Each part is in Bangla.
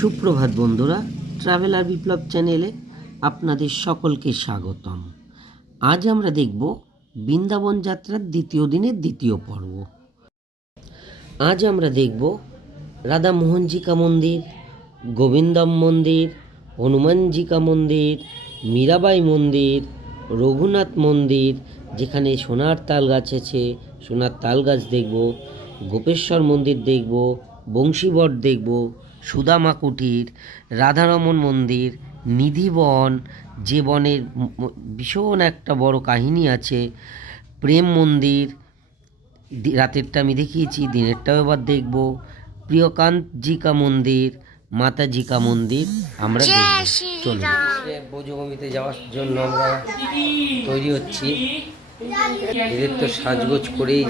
সুপ্রভাত বন্ধুরা, ট্রাভেলার বিপ্লব চ্যানেলে আপনাদের সকলকে স্বাগতম। আজ আমরা দেখব বৃন্দাবন যাত্রার দ্বিতীয় দিনের দ্বিতীয় পর্ব। আজ আমরা দেখব রাধামোহনজিকা মন্দির, গোবিন্দম মন্দির, হনুমানজিকা মন্দির, মীরাবাই মন্দির, রঘুনাথ মন্দির যেখানে সোনার তাল গাছ আছে, সোনার তাল গাছ দেখব, গোপেশ্বর মন্দির দেখব, বংশীবট দেখব, সুদামা কুটির, রাধারমণ মন্দির, নিধিবন যে বনের ভীষণ একটা বড় কাহিনী আছে, প্রেম মন্দির, রাতেরটা আমি দেখিয়েছি, দিনেরটাও এবার দেখব, প্রিয়কান্তজিকা মন্দির, মাতাজিকা মন্দির আমরা দেখব। চলুন, বোজগমিতে যাওয়ার জন্য আমরা তৈরি হচ্ছি। এদের তো সাজগোজ করেই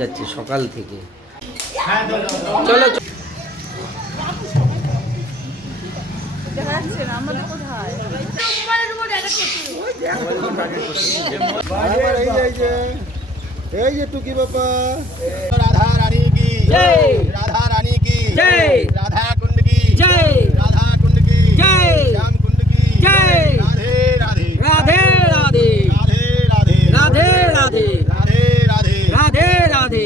যাচ্ছে সকাল থেকে। চলো এই যে টুকি বাবা, রাধা রানী কি জয়, রাধা রানী কি জয়, রাধা কুंड की जय, राधा कुंड की जय, श्याम कुंड की जय, राधे राधे राधे राधे राधे राधे राधे राधे राधे राधे राधे राधे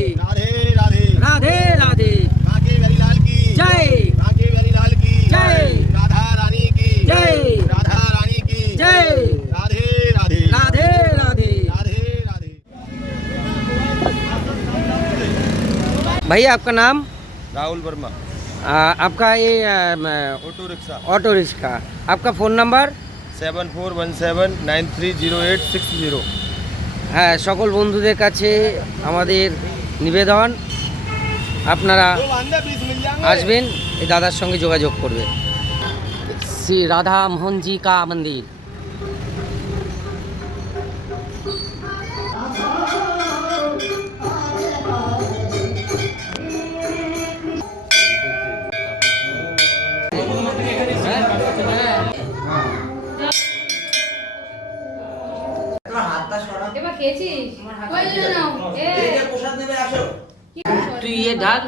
राधे राधे राधे काके वेरी लाल की जय, काके वेरी लाल की जय, राधा रानी की जय, राधा रानी की जय, राधे राधे राधे राधे राधे राधे। भैया आपका नाम? राहुल वर्मा। आपका ये ऑटो रिक्शा। आपका फ़ोन नंबर? 7417930860। হ্যাঁ, সকল বন্ধুদের কাছে আমাদের নিবেদন, আপনারা আসবেন, এই দাদার সঙ্গে যোগাযোগ করবেন। শ্রী রাধা মোহনজি কা মন্দির। তুই ये डाल।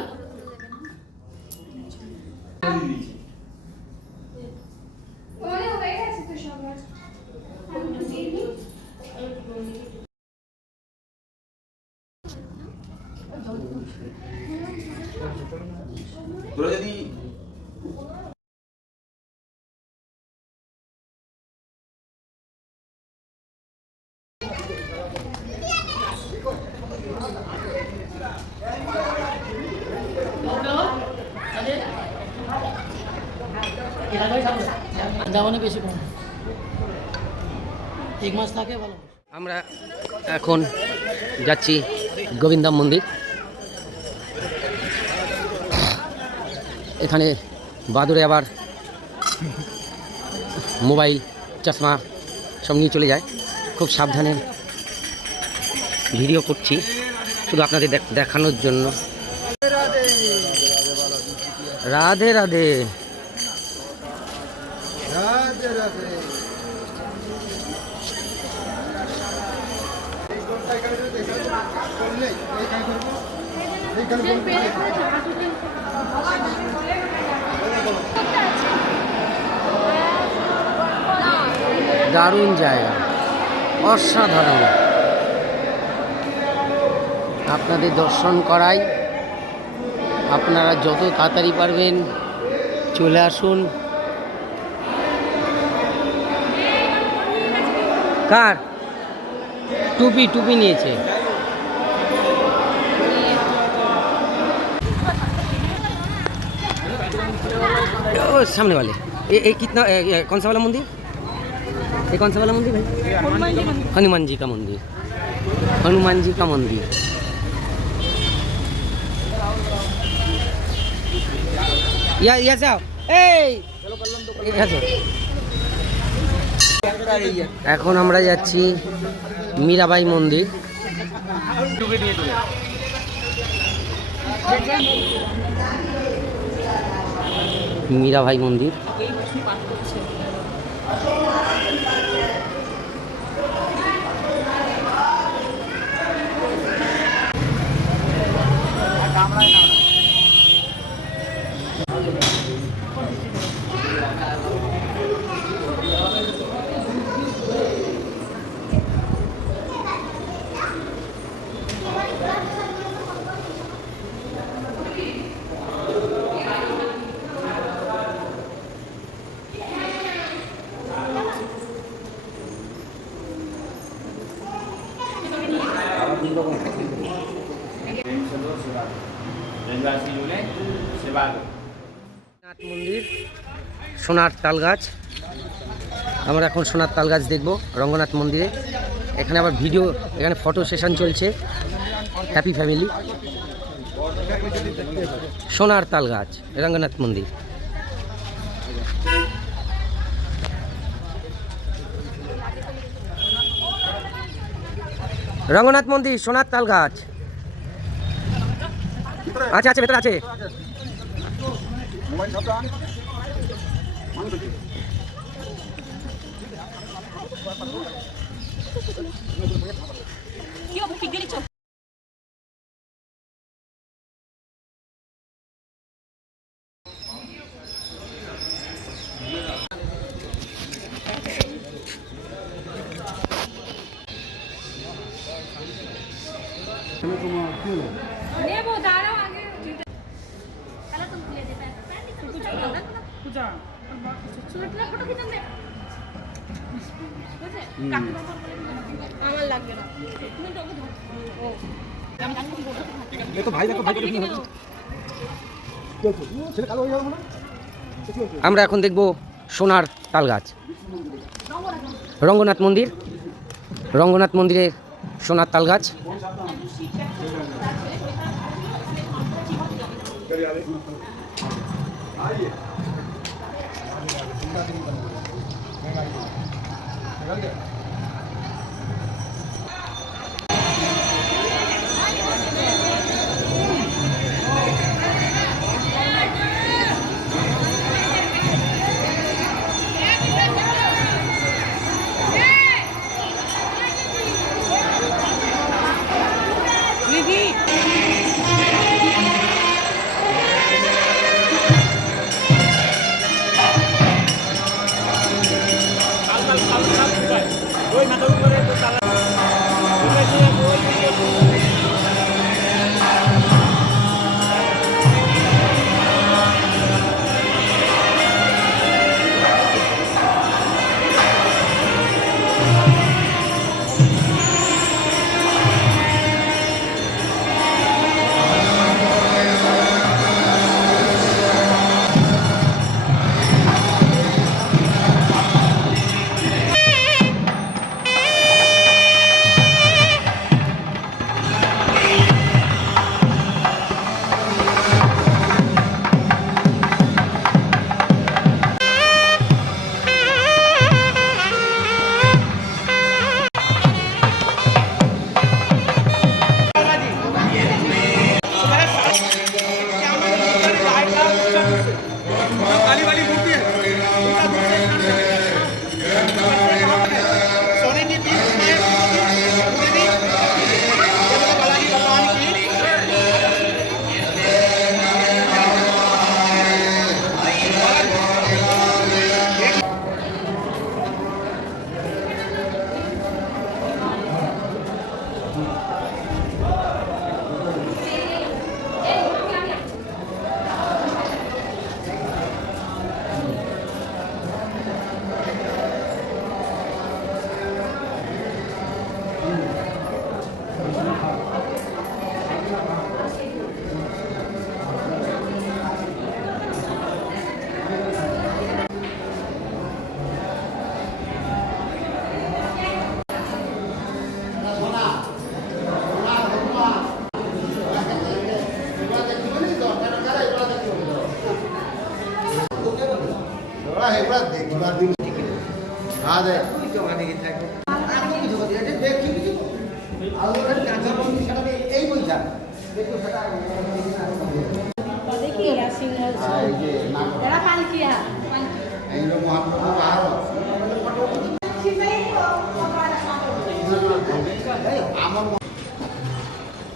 বেশি কম, এক মাস থাকে ভালো। আমরা এখন যাচ্ছি গোবিন্দম মন্দির। এখানে বাদুড়ে আবার মোবাইল, চশমা সব নিয়ে চলে যায়। খুব সাবধানে ভিডিও করছি শুধু আপনাদের দেখানোর জন্য। রাধে রাধে राधे राधे। দারুণ জায়গা, অসাধারণ। আপনাদের দর্শন করাই, আপনারা যত তাড়াতাড়ি পারবেন চলে আসুন। কার टूपी নিয়েছে? ओ सामने वाले ये कितना कौन सा वाला मंदिर? ये कौन सा वाला मंदिर भाई? हनुमान जी का मंदिर। हनुमान जी का मंदिर। या जाओ ए এখন আমরা যাচ্ছি মীরাবাই মন্দির। মীরাবাই মন্দির মন্দির, সোনার তাল গাছ। আমরা এখন সোনার তাল গাছ দেখব রঙ্গনাথ মন্দিরে। এখানে আবার ভিডিও, এখানে ফটো সেশন চলছে। Happy family. সোনার তাল গাছ, রঙ্গনাথ মন্দির। রঙ্গনাথ মন্দির, সোনার তাল গাছ। আছে আছে, ভেতরে আছে। নেবো, দাঁড়াও আগে। তাহলে তুমি খুলে দেবে। ছোটটা ফটো খিচান দে। বুঝছে? কাকিমা ফোন করে দিবে। আমার লাগবে না। তুমি তো ওকে ধরো। ও। আমি জানি কি করতে হবে। ये तो भाई देखो भाई को नहीं होता क्यों ছেলে কালো হয়ে যাবে না আমরা এখন দেখব সোনার তাল গাছ। রঙ্গনাথ মন্দির, রঙ্গনাথ মন্দিরের সোনার তাল গাছ।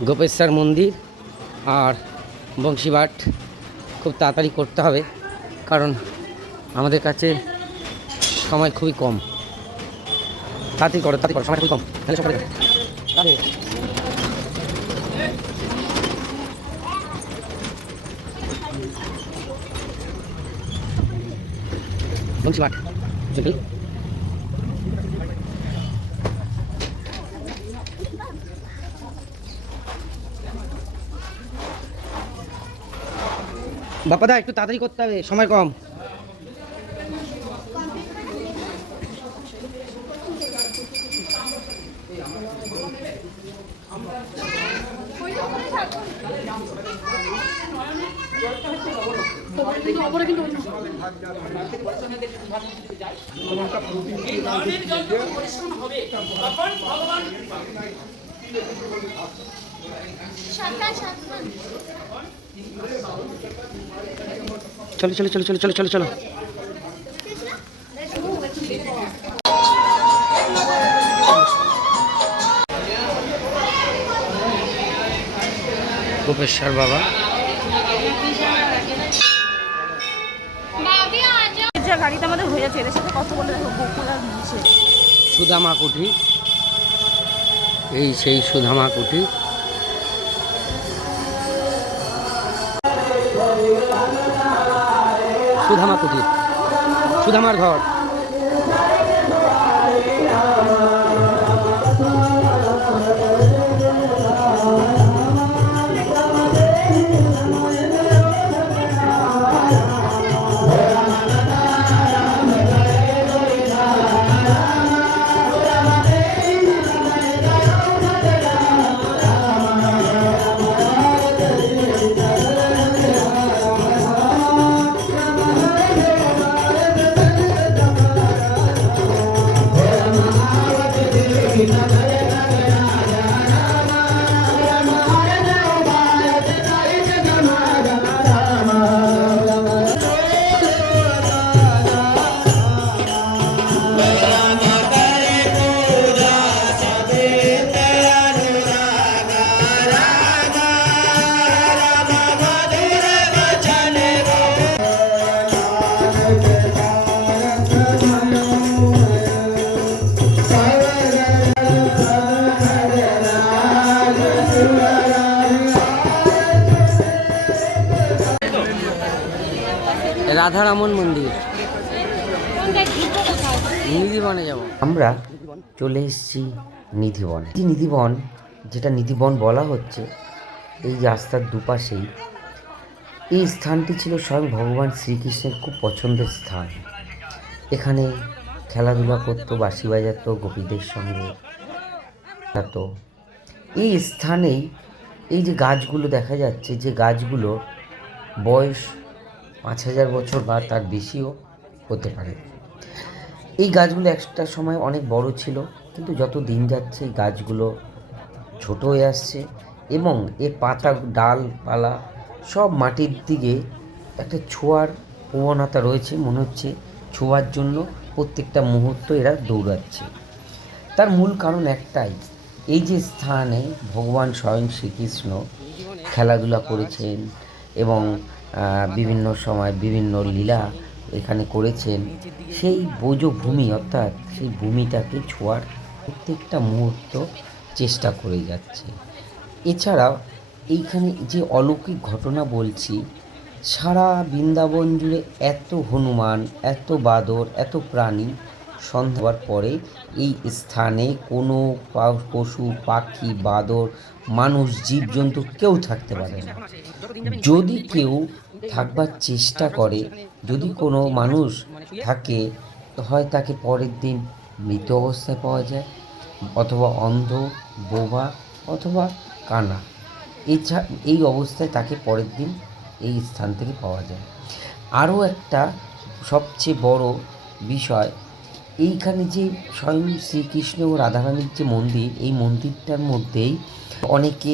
গোপেশ্বর মন্দির আর বংশীবাট খুব তাড়াতাড়ি করতে হবে, কারণ আমাদের কাছে সময় খুবই কম। তাড়াতাড়ি করো, সময় খুবই কম। তাহলে সকালে বংশীবাট চলি। বাপ্পাদা একটু তাড়াতাড়ি করতে হবে, সময় কম। চলো চলো চলো চলো চলো চলো চলো। গোপেশ্বর বাবা, যে গাড়িতে আমাদের হয়ে যাচ্ছে, এদের সাথে কথা বলে দেখো গোকুলা নিচে সুধামা কুঠি, এই সেই সুধামা কুঠি। সুধামা কুঠি, সুধামার ঘর। রাধারমন মন্দির, নিধিবনে যাব আমরা। চলে এসেছি নিধিবন। এই নিধিবন, যেটা নিধিবন বলা হচ্ছে, এই রাস্তার দুপাশেই এই স্থানটি ছিল স্বয়ং ভগবান শ্রীকৃষ্ণের খুব পছন্দের স্থান। এখানে খেলাধুলা করতো, বাঁশি বাজাতো, গোপীদের সঙ্গে তো এই স্থানেই এই যে গাছগুলো দেখা যাচ্ছে, যে গাছগুলো বয়স 5000 বছর বা তার বেশিও হতে পারে। এই গাছগুলো একটা সময় অনেক বড় ছিল, কিন্তু যত দিন যাচ্ছে এই গাছগুলো ছোট হয়ে আসছে এবং এর পাতা, ডালপালা সব মাটির দিকে একটা ছোঁয়ার প্রবণতা রয়েছে। মনে হচ্ছে ছোঁয়ার জন্য প্রত্যেকটা মুহূর্ত এরা দৌড়াচ্ছে। তার মূল কারণ একটাই, এই যে স্থানে ভগবান স্বয়ং শ্রীকৃষ্ণ খেলাধুলা করেছেন এবং বিভিন্ন সময় বিভিন্ন লীলা এখানে করেছেন, সেই বোজভূমি, অর্থাৎ সেই ভূমিটাকে ছোঁয়ার প্রত্যেকটা মুহূর্ত চেষ্টা করে যাচ্ছে। এছাড়াও এইখানে যে অলৌকিক ঘটনা বলছি, সারা বৃন্দাবন জুড়ে এত হনুমান, এত বাদর, এত প্রাণী, সন্ধ্যা হওয়ার পরে এই স্থানে কোনো পশু পাখি, বাদর, মানুষ, জীবজন্তু কেউ থাকতে পারে না। যদি কেউ থাকবার চেষ্টা করে, যদি কোনো মানুষ থাকে, হয় তাকে পরের দিন মৃত অবস্থায় পাওয়া যায়, অথবা অন্ধ, বোবা অথবা কানা, এই অবস্থায় তাকে পরের দিন এই স্থান থেকে পাওয়া যায়। আরও একটা সবচেয়ে বড় বিষয়, এইখানে যে স্বয়ং শ্রীকৃষ্ণ ও রাধারানীর যে মন্দির, এই মন্দিরটার মধ্যেই অনেকে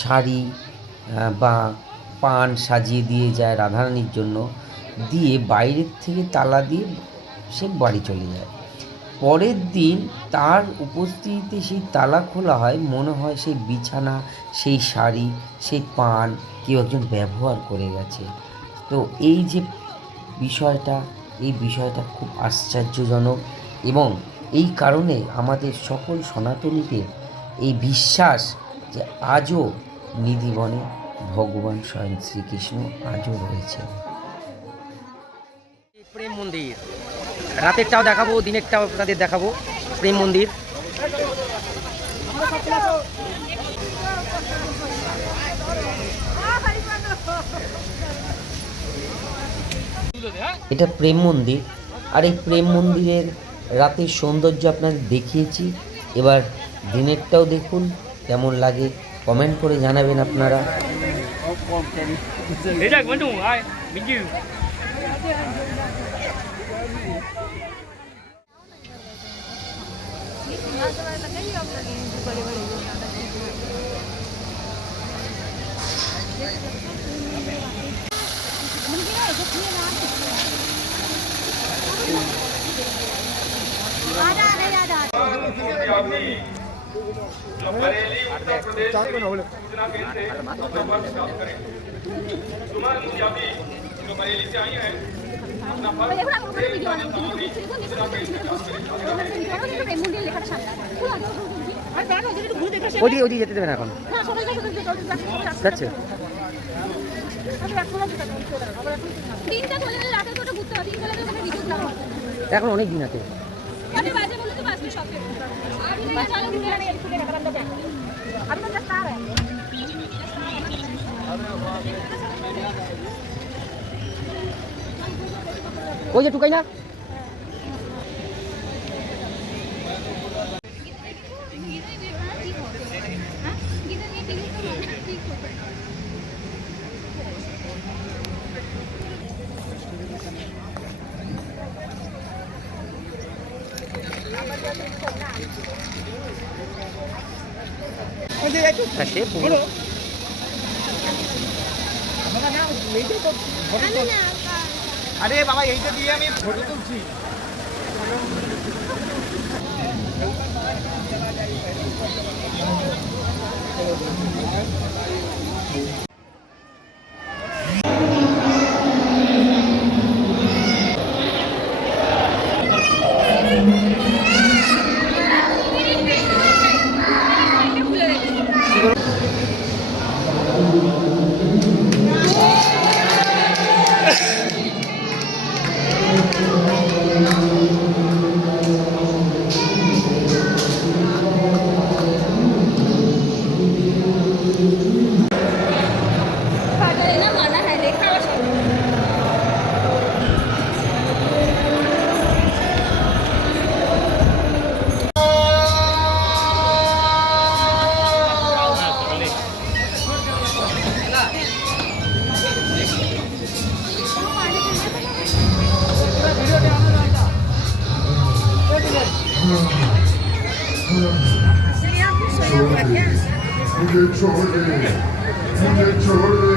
শাড়ি বা পান সাজিয়ে দিয়ে যায় রাধারানীর জন্য, দিয়ে বাইরের থেকে তালা দিয়ে সে বাড়ি চলে যায়। পরের দিন তার উপস্থিতিতে সেই তালা খোলা হয়, মনে হয় সেই বিছানা, সেই শাড়ি, সেই পান কেউ একজন ব্যবহার করে গেছে। তো এই যে বিষয়টা, এই বিষয়টা খুব আশ্চর্যজনক এবং এই কারণে আমাদের সকল সনাতনীদের এই বিশ্বাস যে আজও নিধিবনে ভগবান স্বয়ং শ্রীকৃষ্ণ আজও রয়েছে। প্রেম মন্দির, রাতেরটাও দেখাবো, দিনেরটাও আপনাদের দেখাবো। প্রেম মন্দির, এটা প্রেম মন্দির, আর এই প্রেম মন্দিরের রাতের সৌন্দর্য আপনাদের দেখিয়েছি। এবার দিনেরটাও দেখুন, কেমন লাগে কমেন্ট করে জানাবেন আপনারা। ওদিকে ওদিকে যেতে দেবেন এখন, যাচ্ছে এখন অনেক দিন আছে। ওই যে টুকাই না, সে পুরো আরে বাবা এইটা দিয়ে আমি ফটো তুলছি। मुझे छोड़ दे, मुझे छोड़ दे।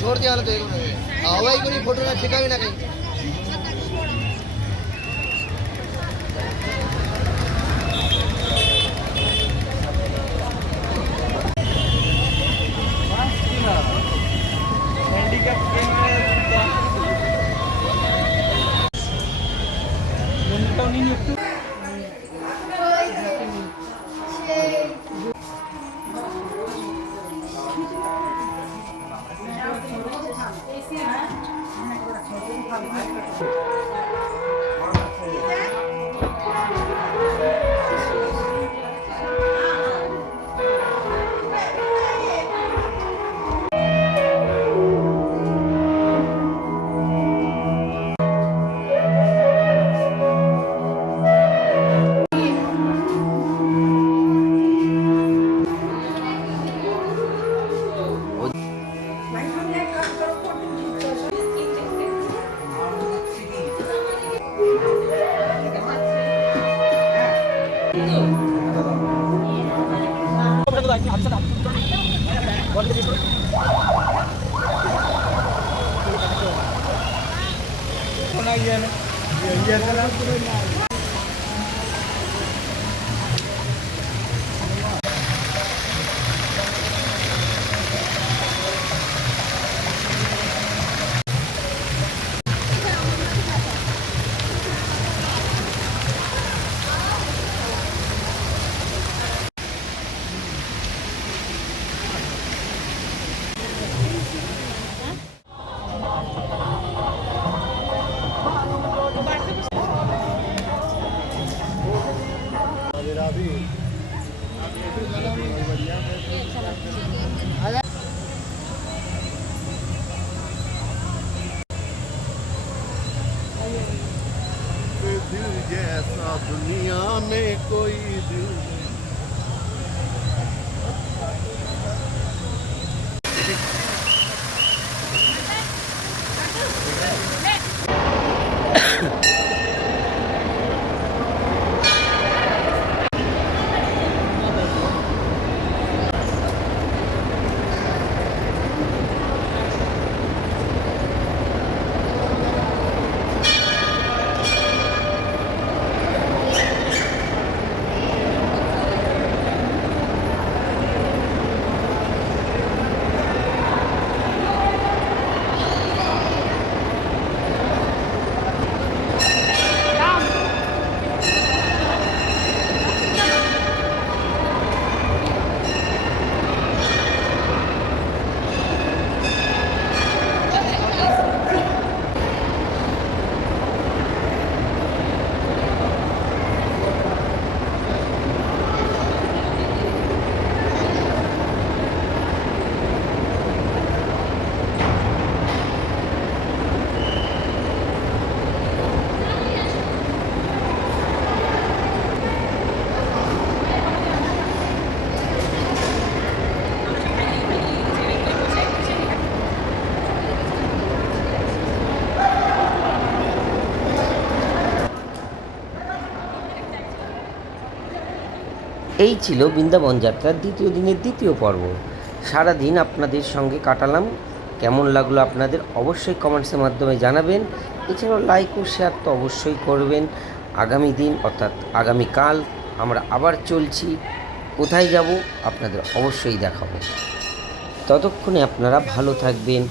छोड़ दिया तो हवाई को फोटो में फिका भी ना कहीं। दिल जैसा दुनिया में कोई दिल नहीं। এই ছিল বৃন্দাবন যাত্রার দ্বিতীয় দিনের দ্বিতীয় পর্ব। সারা দিন আপনাদের সঙ্গে কাটালাম। কেমন লাগলো আপনাদের অবশ্যই কমেন্টসের মাধ্যমে জানাবেন। এছাড়াও লাইক ও শেয়ার তো অবশ্যই করবেন। আগামী দিন অর্থাৎ আগামীকাল আমরা আবার চলছি। কোথায় যাব আপনাদের অবশ্যই দেখাবো। ততক্ষণে আপনারা ভালো থাকবেন,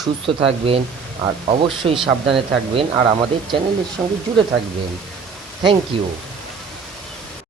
সুস্থ থাকবেন আর অবশ্যই সাবধানে থাকবেন আর আমাদের চ্যানেলের সঙ্গে জুড়ে থাকবেন। Thank you.